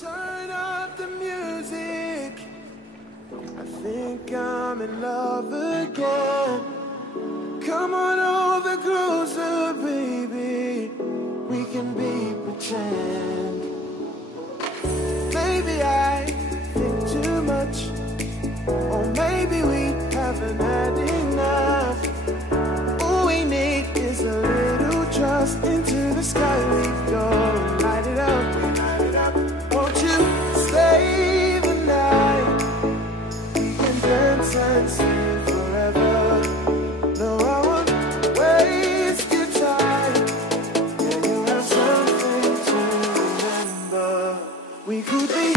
Turn up the music. I think I'm in love again. Come on over closer, baby. We can be pretend. Maybe I think too much, or maybe we haven't had enough. All we need is a little trust. Into the sky we go and light it up. Won't you stay the night? We can dance and sing forever. No, I won't waste your time. Yeah, you have something to remember. We could be.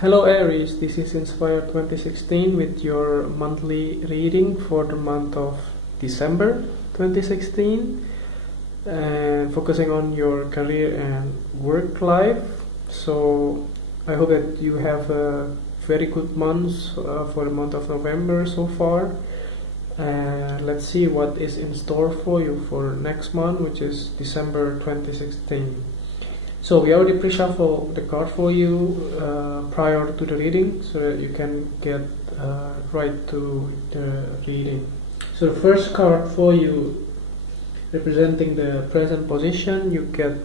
Hello Aries, this is Inspire 2016 with your monthly reading for the month of December 2016, and focusing on your career and work life. So I hope that you have a very good month for the month of November so far. Let's see what is in store for you for next month, which is December 2016. So we already pre-shuffle the card for you prior to the reading, so that you can get right to the reading. So the first card for you, representing the present position, you get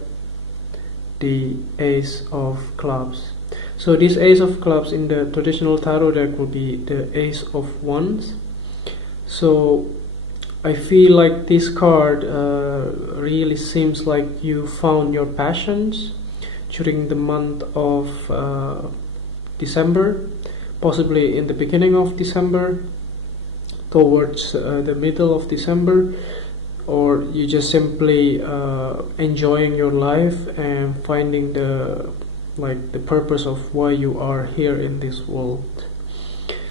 the Ace of Clubs. So this Ace of Clubs in the traditional tarot deck will be the Ace of Wands. So I feel like this card really seems like you found your passions during the month of December, possibly in the beginning of December, towards the middle of December, or you just simply enjoying your life and finding the purpose of why you are here in this world.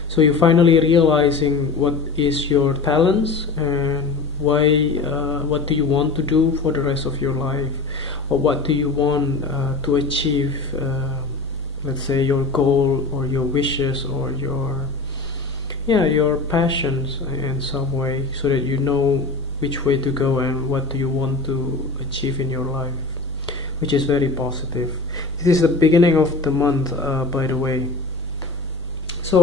So you're finally realizing what is your talents and why, what do you want to do for the rest of your life, or what do you want to achieve, let's say your goal or your wishes or your passions in some way, so that you know which way to go and what do you want to achieve in your life, which is very positive. This is the beginning of the month, by the way. So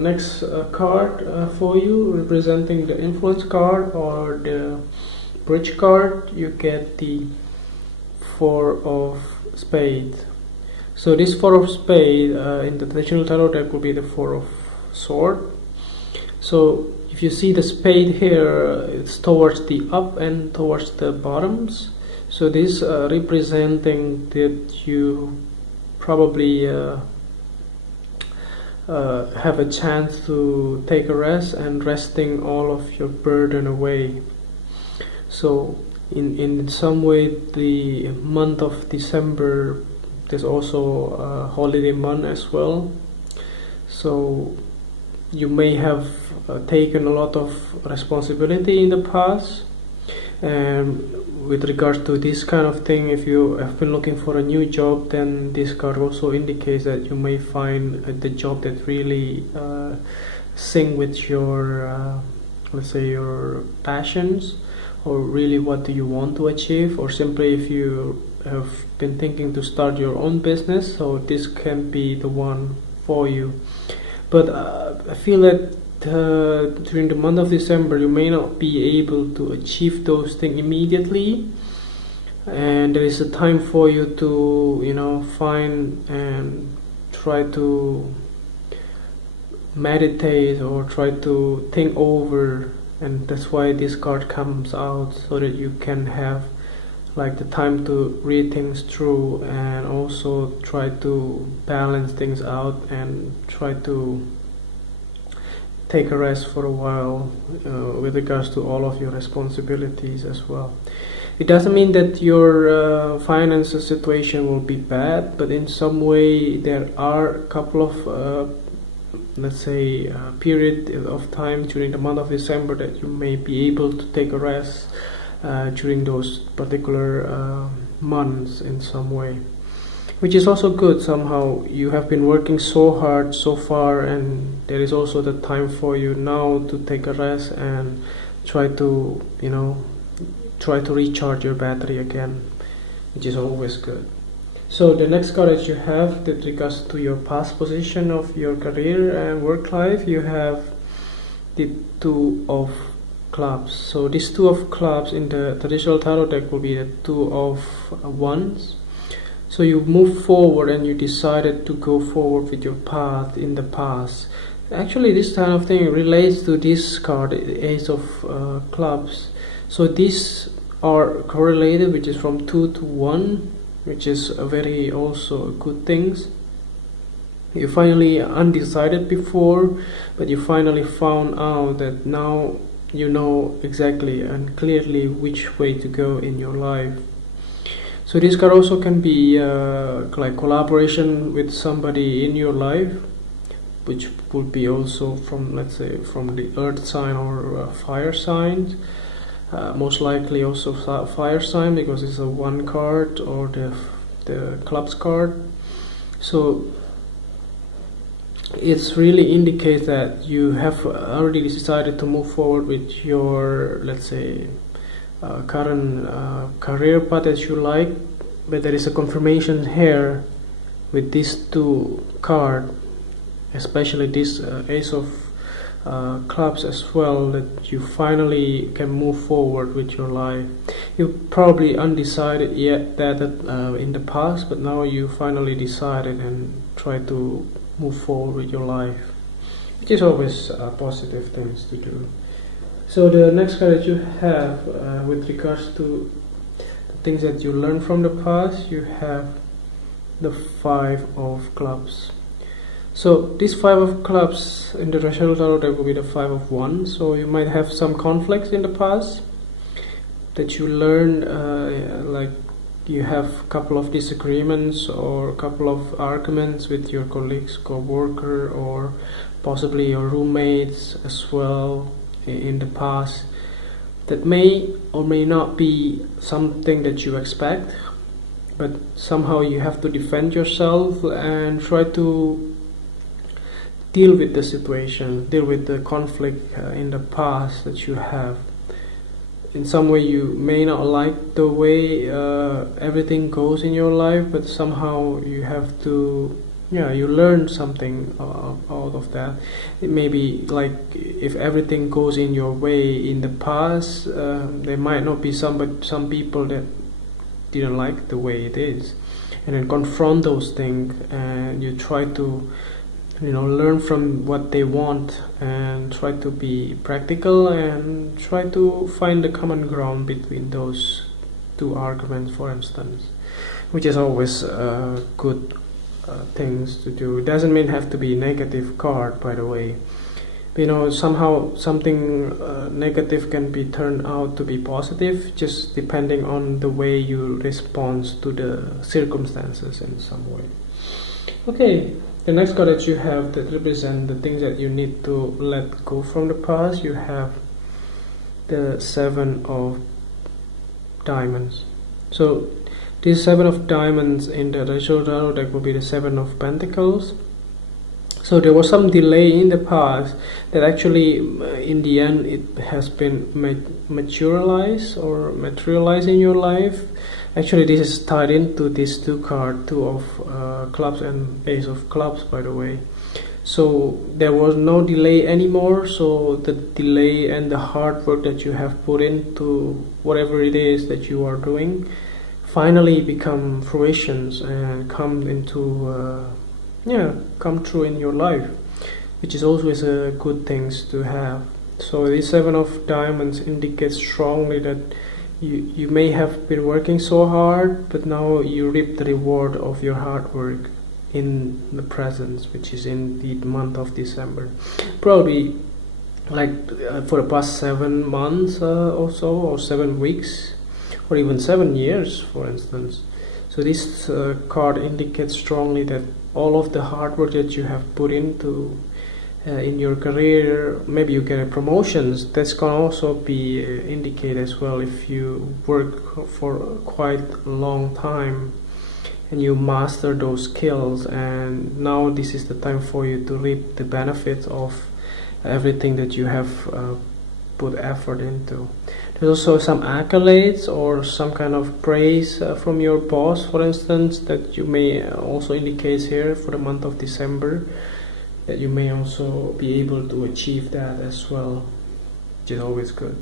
next card for you, representing the influence card or the bridge card, you get the Four of Spades. So this Four of Spades in the traditional tarot deck will be the Four of Swords. So if you see the spade here, it's towards the up and towards the bottoms. So this representing that you probably have a chance to take a rest and resting all of your burden away. So in some way, the month of December, there's also a holiday month as well. So you may have taken a lot of responsibility in the past, and with regards to this kind of thing, if you have been looking for a new job, then this card also indicates that you may find the job that really sync with your let's say your passions, or really what do you want to achieve, or simply if you have been thinking to start your own business, so this can be the one for you. But I feel that during the month of December you may not be able to achieve those things immediately, and there is a time for you to, you know, find and try to meditate or try to think over, and that's why this card comes out, so that you can have like the time to read things through and also try to balance things out and try to take a rest for a while with regards to all of your responsibilities as well. It doesn't mean that your financial situation will be bad, but in some way there are a couple of let's say period of time during the month of December that you may be able to take a rest during those particular months in some way, which is also good. Somehow you have been working so hard so far, and there is also the time for you now to take a rest and try to, you know, try to recharge your battery again, which is always good. So the next card that you have that regards to your past position of your career and work life, you have the Two of Clubs. So this Two of Clubs in the traditional tarot deck will be the Two of Wands. So you move forward and you decided to go forward with your path in the past. Actually, this kind of thing relates to this card, Ace of Clubs. So these are correlated, which is from 2 to 1, which is a very also good things. You finally undecided before, but you finally found out that now you know exactly and clearly which way to go in your life. So this card also can be like collaboration with somebody in your life, which would be also from, let's say, from the earth sign or fire signs. Most likely also fire sign, because it's a 1 card, or the clubs card. So it's really indicates that you have already decided to move forward with your, let's say, current career path that you like, but there is a confirmation here with these 2 cards, especially this Ace of Clubs as well, that you finally can move forward with your life. You probably undecided yet that in the past, but now you finally decided and try to move forward with your life, which is always positive things to do. So the next card that you have with regards to the things that you learned from the past, you have the 5 of Clubs. So this 5 of Clubs in the traditional tarot deck will be the 5 of Wands. So you might have some conflicts in the past that you learned, like you have a couple of disagreements or a couple of arguments with your colleagues, co-worker, or possibly your roommates as well in the past, that may or may not be something that you expect, but somehow you have to defend yourself and try to deal with the situation, deal with the conflict in the past that you have. in some way you may not like the way everything goes in your life, but somehow you have to, you learn something out of that. It may be like if everything goes in your way in the past, there might not be some people that didn't like the way it is, and then confront those things, and you try to learn from what they want and try to be practical and try to find the common ground between those two arguments, for instance, which is always good things to do. It doesn't mean have to be negative card, by the way. Somehow something negative can be turned out to be positive, just depending on the way you respond to the circumstances in some way. Okay, the next card that you have that represent the things that you need to let go from the past, you have the 7 of Diamonds. So this 7 of Diamonds in the traditional tarot deck will be the 7 of Pentacles. So there was some delay in the past that actually in the end it has been materialized in your life. Actually, this is tied into these two cards, 2 of Clubs and Ace of Clubs, by the way. So there was no delay anymore, so the delay and the hard work that you have put into whatever it is that you are doing finally become fruitions and come true in your life, which is always a good things to have. So this 7 of Diamonds indicates strongly that you may have been working so hard, but now you reap the reward of your hard work in the present, which is in the month of December. Probably like for the past 7 months or so, or 7 weeks, or even 7 years, for instance. So this card indicates strongly that all of the hard work that you have put into in your career, maybe you get a promotions, that's can also be indicated as well if you work for quite a long time and you master those skills, and now this is the time for you to reap the benefits of everything that you have put effort into. There's also some accolades or some kind of praise from your boss, for instance, that you may also indicate here for the month of December, that you may also be able to achieve that as well, which is always good.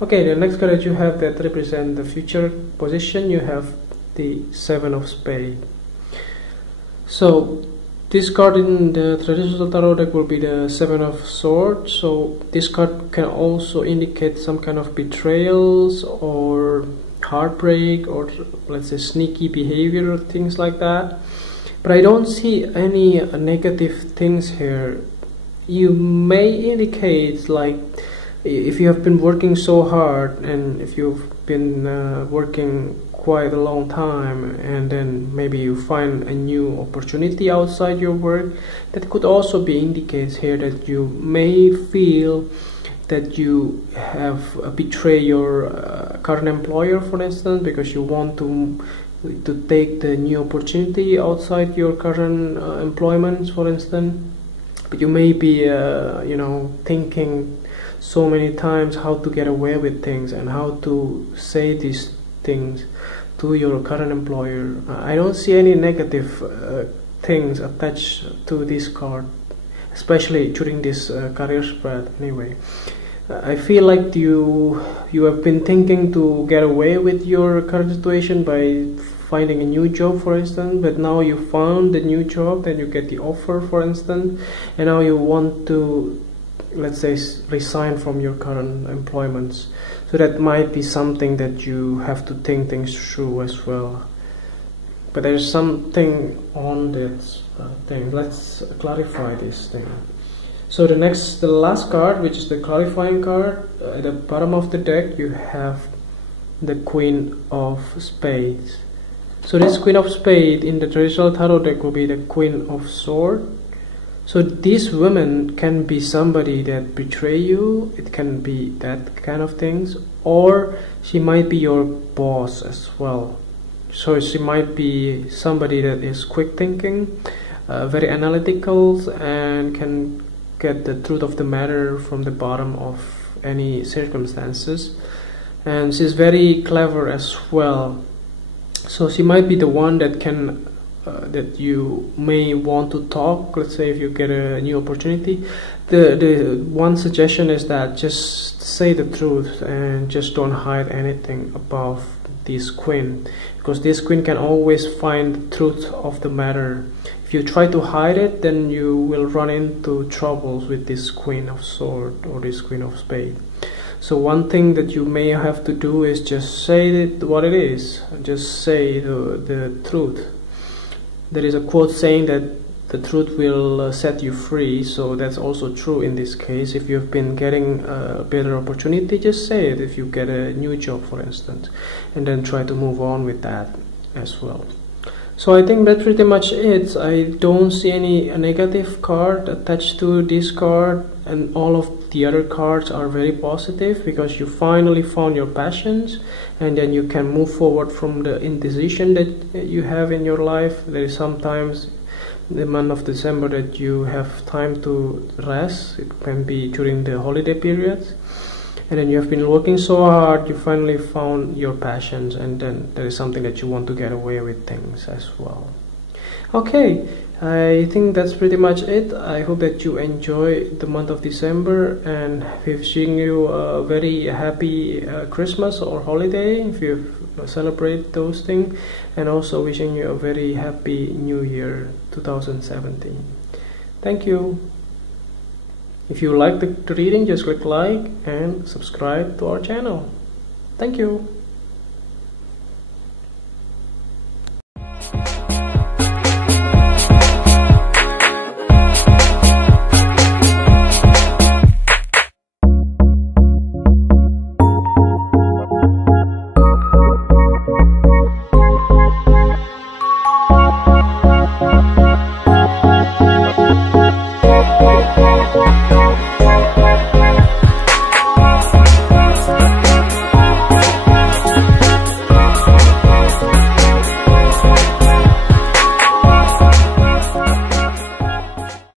Okay, the next card that you have that represent the future position, you have the 7 of Spades. So this card in the traditional tarot deck will be the 7 of Swords. So this card can also indicate some kind of betrayals or heartbreak, or let's say sneaky behavior or things like that. But I don't see any negative things here. You may indicate, like, if you have been working so hard and if you've been working quite a long time, and then maybe you find a new opportunity outside your work, that could also be indicates here that you may feel that you have betrayed your current employer, for instance, because you want to take the new opportunity outside your current employment, for instance. But you may be thinking so many times how to get away with things and how to say these things to your current employer. I don't see any negative things attached to this card, especially during this career spread anyway. I feel like you have been thinking to get away with your current situation by finding a new job, for instance, but now you found the new job, then you get the offer, for instance, and now you want to, let's say, resign from your current employments. So that might be something that you have to think things through as well. But there's something on this thing. Let's clarify this thing. So the last card, which is the clarifying card, at the bottom of the deck you have the Queen of Spades. So this Queen of Spades in the traditional tarot deck will be the Queen of Swords. So this woman can be somebody that betray you, it can be that kind of things, or she might be your boss as well. So she might be somebody that is quick thinking, very analytical, and can get the truth of the matter from the bottom of any circumstances. and she's very clever as well. So she might be the one that can that you may want to talk. Let's say if you get a new opportunity, the one suggestion is that just say the truth and just don't hide anything above this queen, because this queen can always find the truth of the matter. If you try to hide it, then you will run into troubles with this Queen of Swords or this Queen of Spades. So one thing that you may have to do is just say it what it is. Just say the truth. There is a quote saying that the truth will set you free, so that's also true in this case. If you've been getting a better opportunity, just say it. If you get a new job, for instance, and then try to move on with that as well. So I think that's pretty much it. I don't see any negative card attached to this card, and all of the other cards are very positive, because you finally found your passions, and then you can move forward from the indecision that you have in your life. There is sometimes the month of December that you have time to rest. It can be during the holiday periods, and then you have been working so hard, you finally found your passions, and then there is something that you want to get away with things as well. Okay, I think that's pretty much it. I hope that you enjoy the month of December, and wishing you a very happy Christmas or holiday if you celebrate those things, and also wishing you a very happy New Year 2017. Thank you. If you like the reading, just click like and subscribe to our channel. Thank you.